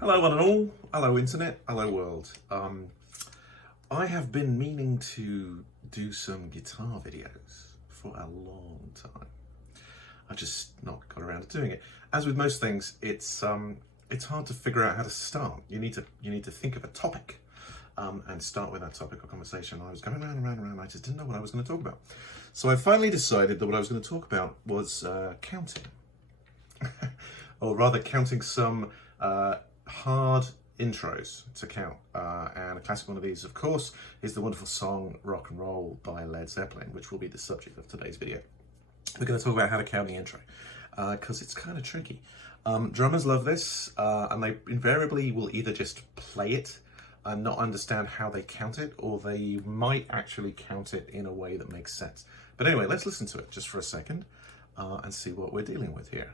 Hello one and all, hello internet, hello world. I have been meaning to do some guitar videos for a long time. I just not got around to doing it. As with most things, it's hard to figure out how to start. You need to think of a topic and start with that topic or conversation. I was going round and round and round, I just didn't know what I was going to talk about. So I finally decided that what I was going to talk about was counting. Or rather counting some hard intros to count, and a classic one of these, of course, is the wonderful song Rock and Roll by Led Zeppelin, which will be the subject of today's video. We're going to talk about how to count the intro, because it's kind of tricky. Drummers love this, and they invariably will either just play it and not understand how they count it, or they might actually count it in a way that makes sense. But anyway, let's listen to it just for a second and see what we're dealing with here.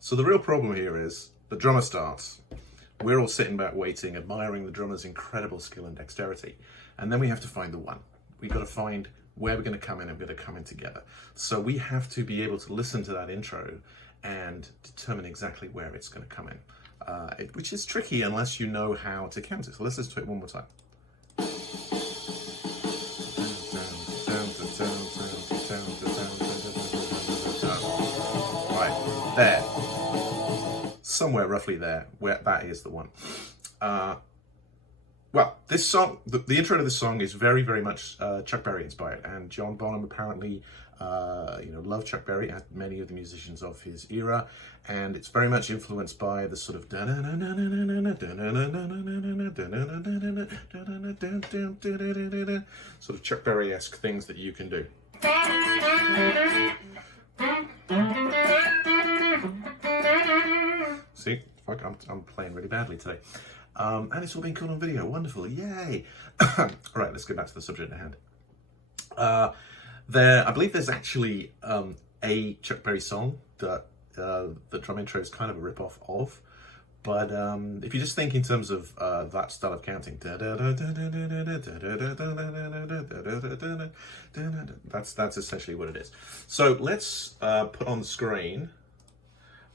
So the real problem here is the drummer starts. We're all sitting back waiting, admiring the drummer's incredible skill and dexterity. And then we have to find the one. We've got to find where we're going to come in and we're going to come in together. So we have to be able to listen to that intro and determine exactly where it's going to come in, which is tricky unless you know how to count it. So let's listen to it one more time. Right, there. Somewhere roughly there, where that is the one. Well, this song, the intro to this song is very, very much Chuck Berry inspired, and John Bonham apparently, loved Chuck Berry, as many of the musicians of his era, and it's very much influenced by the sort of sort of Chuck Berry-esque things that you can do. See, fuck, I'm playing really badly today. And it's all been caught on video. Wonderful, yay! All right, let's get back to the subject at hand. I believe there's actually a Chuck Berry song that the drum intro is kind of a rip-off of. But if you just think in terms of that style of counting, that's essentially what it is. So let's put on the screen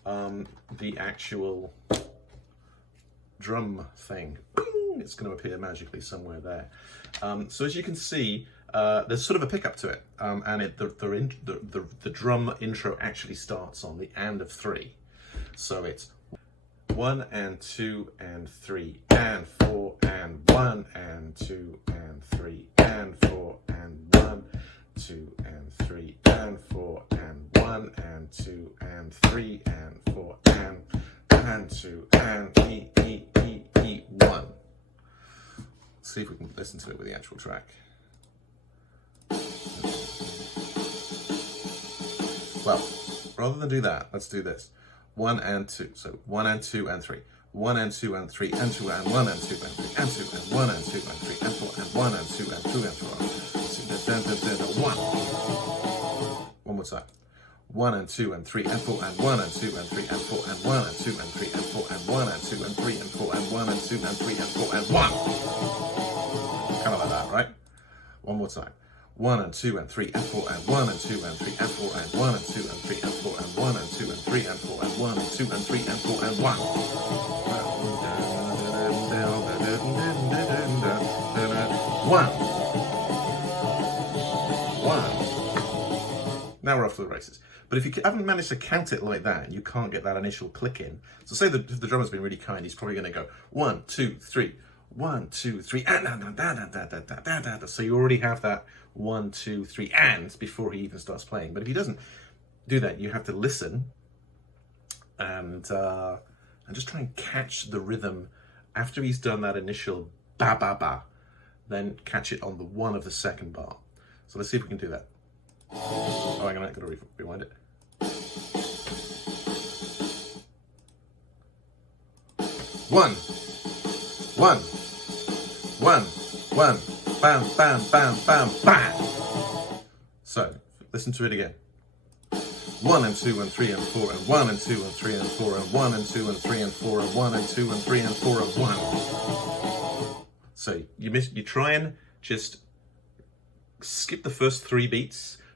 the actual drum thing. It's going to appear magically somewhere there. So as you can see, there's sort of a pickup to it, and the drum intro actually starts on the and of 3. So it's 1 and 2 and 3 and 4 and 1 and 2 and 3 and 4 and 1, 2 and 3 and 4 and 1 and 2 and 3 and 4 and 2 and E 1. See if we can listen to it with the actual track. Well, rather than do that, let's do this. 1 and 2. So 1 and 2 and 3. 1 and 2 and 3 and 2 and 1 and 2 and 3 and 2 and 1 and 2 and 3 and 4 and 1 and 2 and 2 and 4. 1. One more time. 1 and 2 and 3 and 4 and 1 and 2 and 3 and 4 and 1 and 2 and 3 and 4 and 1 and 2 and 3 and 4 and 1 and 2 and 3 and 4 and 1. Kind of like that, right? One more time. 1 and 2 and 3 and 4 and 1 and 2 and 3 and 4 and 1 and 2 and 3 and 4 and 1 and 2 and 3 and 4 and 1 and 2 and 3 and 4 and 1. 1. Now we're off to the races. But if you haven't managed to count it like that, and you can't get that initial click in, so say the drummer's been really kind, he's probably going to go 1, 2, 3, 1, 2, 3, and so you already have that 1, 2, 3 and before he even starts playing. But if he doesn't do that, you have to listen and just try and catch the rhythm after he's done that initial ba ba ba. Then catch it on the 1 of the second bar. So let's see if we can do that. Oh, hang on, I've got to rewind it. 1, 1, 1, 1, bam, bam, bam, bam, bam. So, listen to it again. 1 and 2 and 3 and 4 and 1 and 2 and 3 and 4 and 1 and 2 and 3 and 4 and 1 and 2 and 3 and 4 and 1. So you try and just skip the first 3 beats,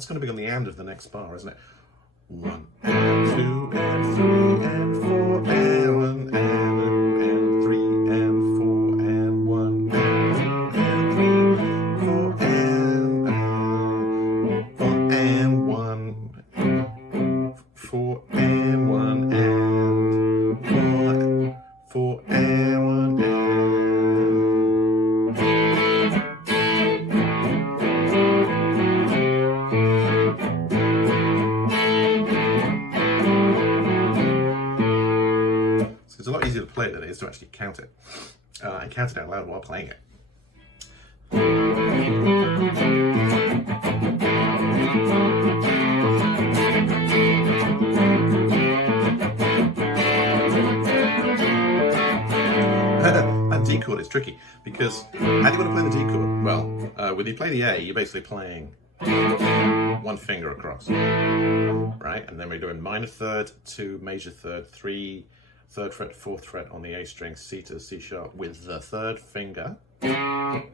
That's going to be on the and of the next bar, isn't it? 1 and 2 and 3 and 4 and 1 and 3 and 4 and 1 and 2 and 3, 4 and 1, 4 and 1 and 1, 4 and 1 and. It's a lot easier to play it than it is to actually count it, and count it out loud while playing it. That D chord is tricky because how do you want to play the D chord? Well, when you play the A, you're basically playing one finger across, right? And then we're doing minor third to major third, 3, 3rd fret, 4th fret on the A string, C to C sharp with the 3rd finger. 1,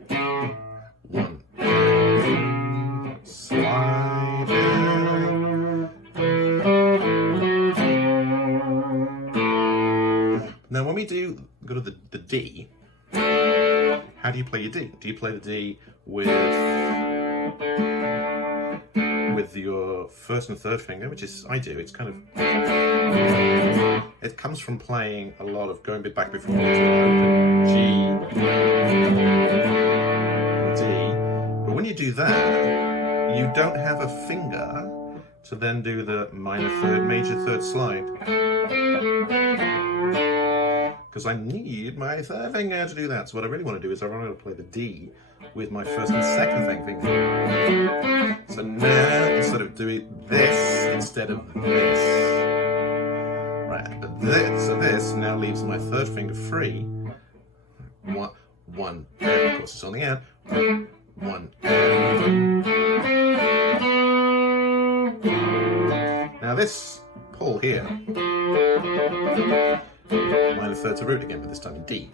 slide in. Now when we go to the D, how do you play your D? Do you play the D with your 1st and 3rd finger, which is, I do, it's kind of, it comes from playing a lot of going back before to open G, D, but when you do that, you don't have a finger to then do the minor third, major third slide. Because I need my 3rd finger to do that. So what I really want to do is I want to play the D with my 1st and 2nd finger. So now, instead of doing this, instead of this, right, but this now leaves my 3rd finger free. 1, and of course it's on the end. 1, and. Now this pull here, minor third to root again, but this time in D.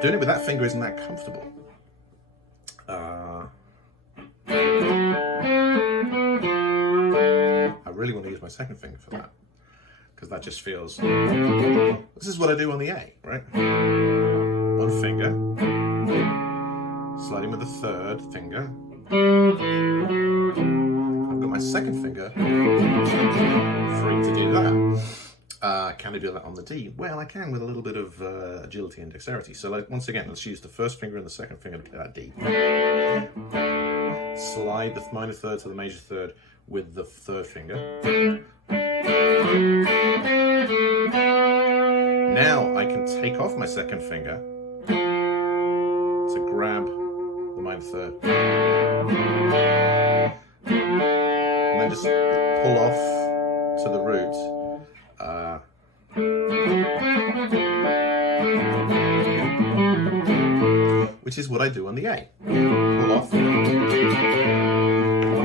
Doing it with that finger isn't that comfortable. I really want to use my 2nd finger for that, because that just feels, this is what I do on the A, right? 1 finger, sliding with the 3rd finger. I've got my 2nd finger free to do that. Can I do that on the D? Well, I can with a little bit of agility and dexterity. So once again, let's use the 1st finger and the 2nd finger to play that D. Slide the minor third to the major third with the 3rd finger. Now I can take off my 2nd finger to grab the minor third. And then just pull off to the root. Which is what I do on the A. Pull off. I'll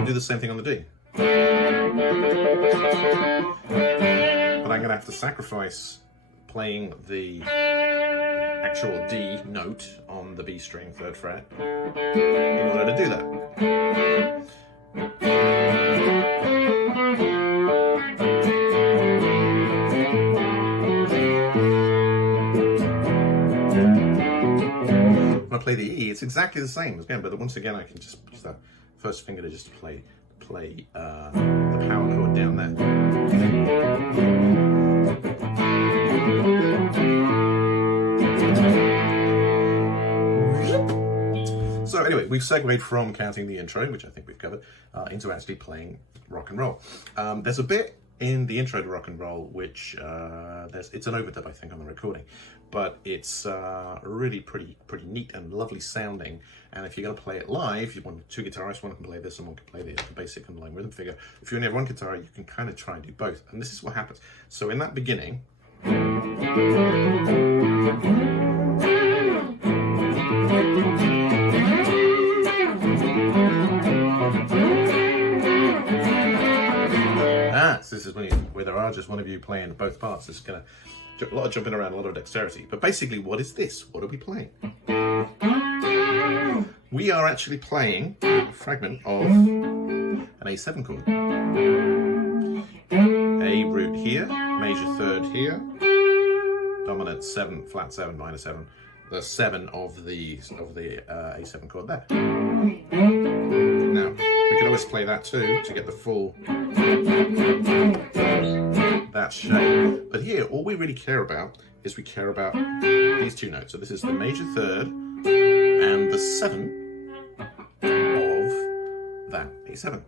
do the same thing on the D. But I'm going to have to sacrifice playing the actual D note on the B string, 3rd fret, in order to do that. When I play the E, it's exactly the same again, but once again I can just use that 1st finger to just play the power chord down there. So anyway, we've segued from counting the intro, which I think we've covered, into actually playing rock and roll. There's a bit in the intro to rock and roll which it's an overdub, I think, on the recording, but it's really pretty neat and lovely sounding. And if you're going to play it live, you want 2 guitarists, one can play this and one can play the basic underlying rhythm figure. If you only have 1 guitar, you can kind of try and do both. And this is what happens. So in that beginning, so this is where there are just one of you playing both parts. This is going to a lot of jumping around, a lot of dexterity. But basically, what is this? What are we playing? we are actually playing a fragment of an A7 chord. A root here, major third here, dominant 7, flat 7, minor 7, the 7 of the A7 chord there. Now, we can always play that too to get the full that shape. But here, all we really care about is we care about these two notes. So this is the major third and the 7 of that A7.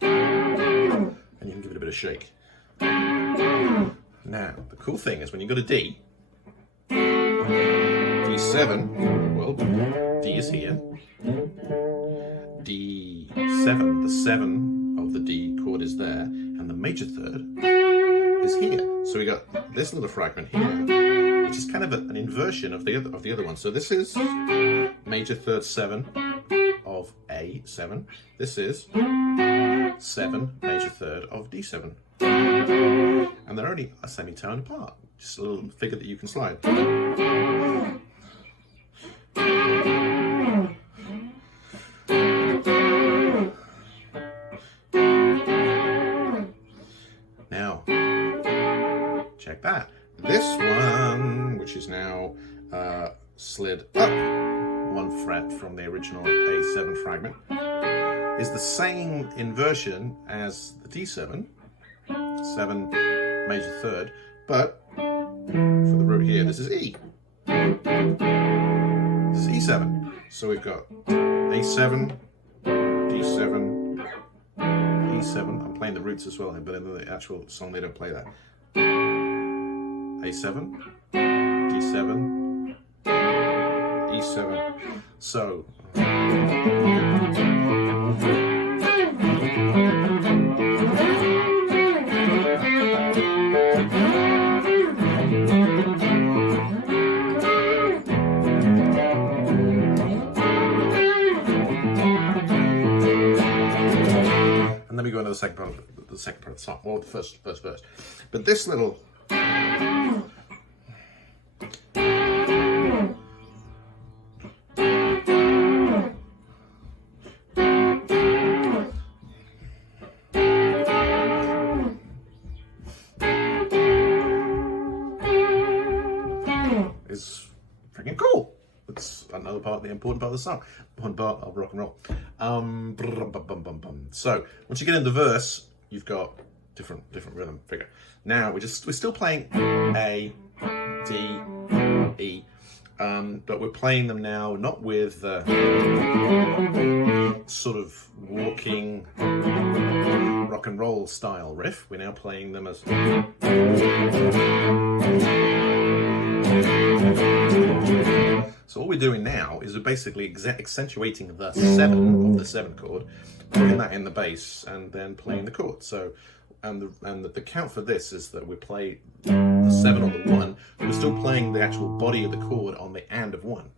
And you can give it a bit of shake. Now, the cool thing is when you've got a D, D7, well, D is here. D7, the 7 of the D chord is there, and the major third is here. So we got this little fragment here, which is kind of an inversion of the other one. So this is major third 7 of A7. This is 7 major third of D7. And they're only a semitone apart. Just a little figure that you can slide. Now, check that. This one, which is now slid up 1 fret from the original A7 fragment, is the same inversion as the D7, 7 major third, but for the root here, this is E. This is E7. So we've got A7, D7, E7. I'm playing the roots as well, but in the actual song they don't play that. A7, D7, E7. So and then we go into the second part of the song, or the first verse. But this little is freaking cool. It's another part, the important part of the song, one part of rock and roll. So once you get into the verse, you've got different rhythm figure. Now we're still playing A, D, E, but we're playing them now not with sort of walking rock and roll style riff. We're now playing them as so all we're doing now is we're basically accentuating the 7 of the 7 chord, putting that in the bass, and then playing the chord. So, and the count for this is that we play the 7 on the 1, but we're still playing the actual body of the chord on the and of 1.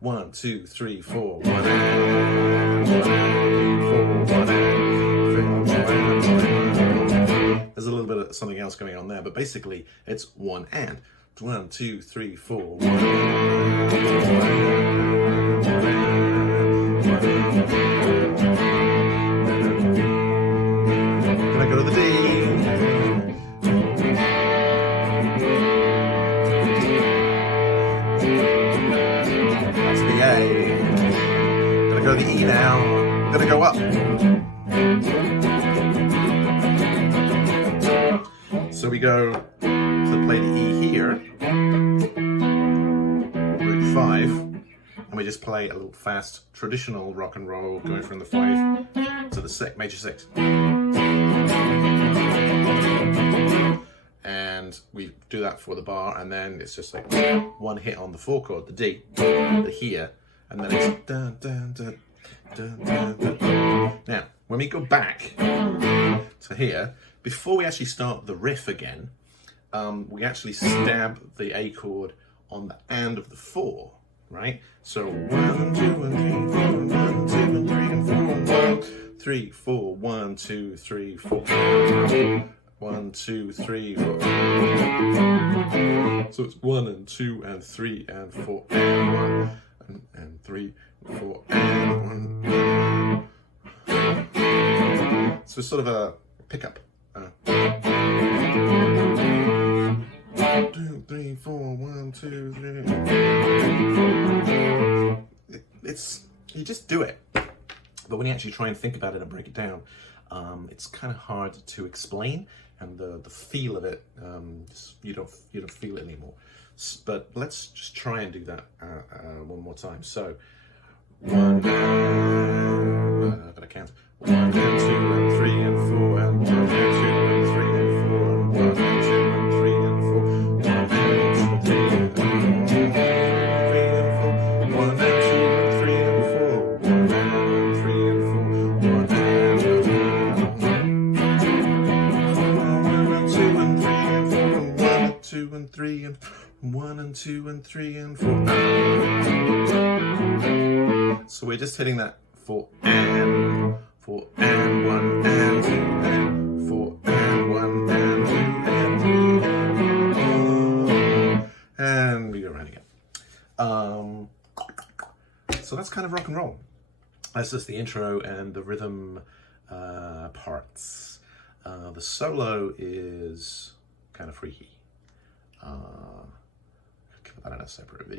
1, 2, 3, 4, 1 and, 1 and, 4, 1 and, 3, 1 and. There's a little bit of something else going on there, but basically it's 1 and. 1, 2, 3, 4, 1. Then I go to the D. That's the A. Gonna go to the E now. Gonna go up. So we go to play the E here, root 5, and we just play a little fast traditional rock and roll going from the 5 to the 6, major 6. And we do that for the bar, and then it's just like one hit on the 4 chord, the D, the here, and then it's dun, dun, dun, dun, dun, dun. Now, when we go back to here, before we actually start the riff again, we actually stab the A chord on the and of the 4, right? So 1, 2, and 3, 4, 1, 2, and 3, and 4, 1, 3, 4, 1, 2, 3, 4, 1, 2, 3, 4. So it's 1 and 2 and 3 and 4 and 1. 3, 4, and 1. So it's sort of a pickup. 2, 3, 4, 1, 2, 3. It's you just do it, but when you actually try and think about it and break it down, it's kind of hard to explain, and the feel of it, you don't feel it anymore. But let's just try and do that one more time. So 1 and but I can't. 1 and 2 and 3 and 4 and 1 and 2 and 3 and 4 and 1 and 2 and 3 and 4 1 and 2 and 3 and 4 1 and 2 and 3 and 4 1 and 3 and 4 1 and 2 and 3 and 1 and 2 and 3 and 4. So we're just hitting that 4 and 1 and 2 and 4 and 1 and 2 and 3 and we go around again. So that's kind of rock and roll. That's just the intro and the rhythm parts. The solo is kind of freaky. Could put that in a separate video.